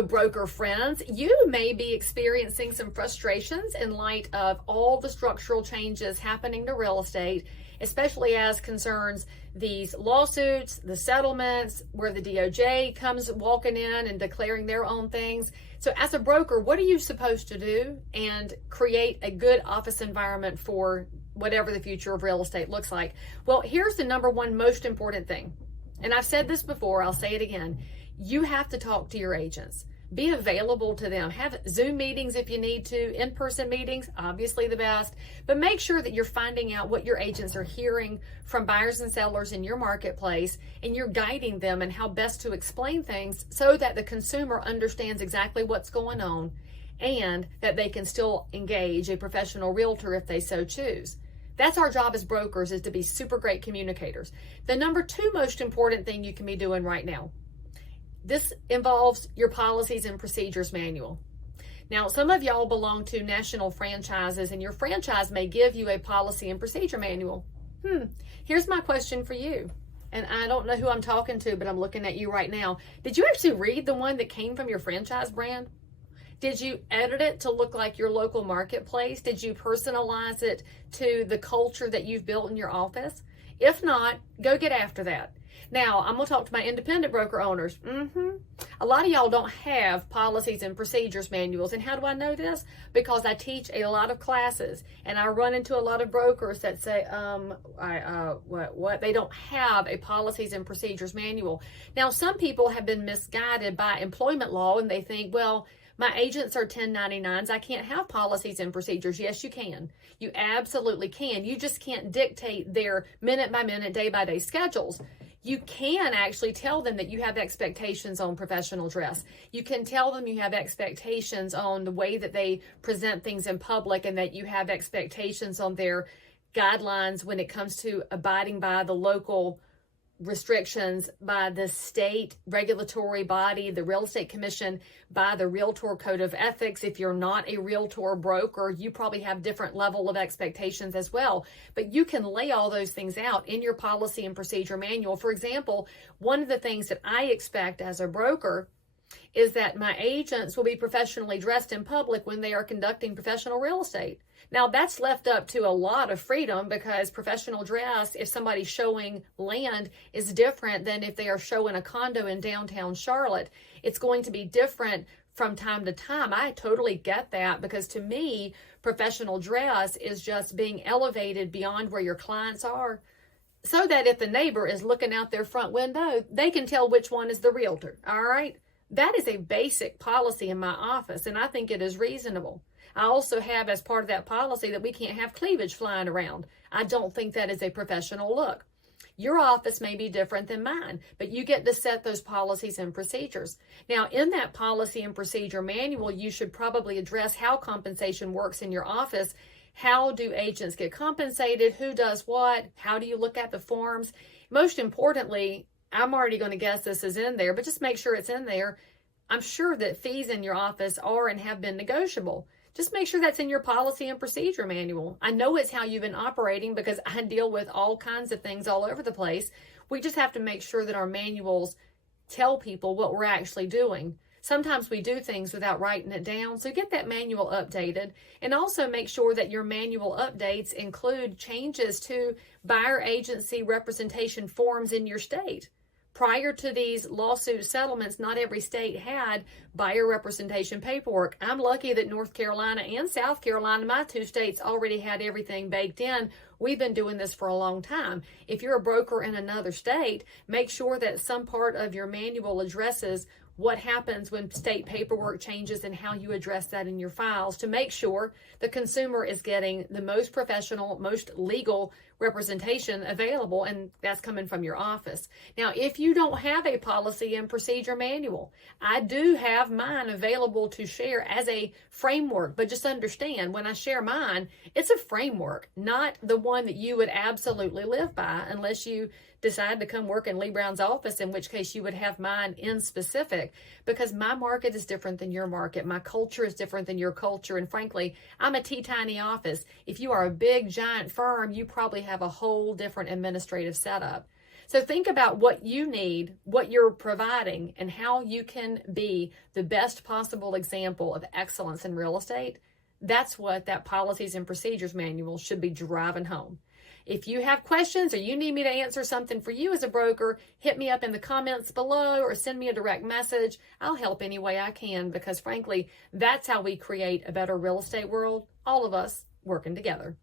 So broker friends, you may be experiencing some frustrations in light of all the structural changes happening to real estate, especially as concerns these lawsuits, the settlements, where the DOJ comes walking in and declaring their own things. So as a broker, what are you supposed to do and create a good office environment for whatever the future of real estate looks like? Well, here's the number one most important thing. And I've said this before, I'll say it again. You have to talk to your agents. Be available to them. Have Zoom meetings if you need to, in-person meetings, obviously the best, but make sure that you're finding out what your agents are hearing from buyers and sellers in your marketplace, and you're guiding them in how best to explain things so that the consumer understands exactly what's going on and that they can still engage a professional realtor if they so choose. That's our job as brokers, is to be super great communicators. The number two most important thing you can be doing right now, this involves your policies and procedures manual. Now, some of y'all belong to national franchises, and your franchise may give you a policy and procedure manual. Here's my question for you. And I don't know who I'm talking to, but I'm looking at you right now. Did you actually read the one that came from your franchise brand? Did you edit it to look like your local marketplace? Did you personalize it to the culture that you've built in your office? If not, go get after that. Now, I'm going to talk to my independent broker owners. A lot of y'all don't have policies and procedures manuals. And how do I know this? Because I teach a lot of classes, and I run into a lot of brokers that say, what? They don't have a policies and procedures manual. Now, some people have been misguided by employment law, and they think, well, my agents are 1099s. I can't have policies and procedures. Yes, you can. You absolutely can. You just can't dictate their minute by minute, day by day schedules. You can actually tell them that you have expectations on professional dress. You can tell them you have expectations on the way that they present things in public, and that you have expectations on their guidelines when it comes to abiding by the local restrictions, by the state regulatory body, the real estate commission, by the realtor code of ethics. If you're not a realtor broker, you probably have different level of expectations as well. But you can lay all those things out in your policy and procedure manual. For example, one of the things that I expect as a broker is that my agents will be professionally dressed in public when they are conducting professional real estate. Now, that's left up to a lot of freedom, because professional dress, if somebody's showing land, is different than if they are showing a condo in downtown Charlotte. It's going to be different from time to time. I totally get that, because to me, professional dress is just being elevated beyond where your clients are, so that if the neighbor is looking out their front window, they can tell which one is the realtor. All right? That is a basic policy in my office, and I think it is reasonable. I also have as part of that policy that we can't have cleavage flying around. I don't think that is a professional look. Your office may be different than mine, but you get to set those policies and procedures. Now, in that policy and procedure manual, you should probably address how compensation works in your office. How do agents get compensated? Who does what? How do you look at the forms? Most importantly, I'm already going to guess this is in there, but just make sure it's in there. I'm sure that fees in your office are and have been negotiable. Just make sure that's in your policy and procedure manual. I know it's how you've been operating, because I deal with all kinds of things all over the place. We just have to make sure that our manuals tell people what we're actually doing. Sometimes we do things without writing it down, so get that manual updated. And also make sure that your manual updates include changes to buyer agency representation forms in your state. Prior to these lawsuit settlements, not every state had buyer representation paperwork. I'm lucky that North Carolina and South Carolina, my two states, already had everything baked in. We've been doing this for a long time. If you're a broker in another state, make sure that some part of your manual addresses what happens when state paperwork changes and how you address that in your files, to make sure the consumer is getting the most professional, most legal representation available, and that's coming from your office. Now, if you don't have a policy and procedure manual, I do have mine available to share as a framework, but just understand, when I share mine, it's a framework, not the one that you would absolutely live by, unless you decide to come work in Leigh Brown's office, in which case you would have mine in specific, because my market is different than your market. My culture is different than your culture. And frankly, I'm a teeny-tiny office. If you are a big, giant firm, you probably have a whole different administrative setup. So think about what you need, what you're providing, and how you can be the best possible example of excellence in real estate. That's what that policies and procedures manual should be driving home. If you have questions or you need me to answer something for you as a broker, hit me up in the comments below or send me a direct message. I'll help any way I can, because frankly, that's how we create a better real estate world, all of us working together.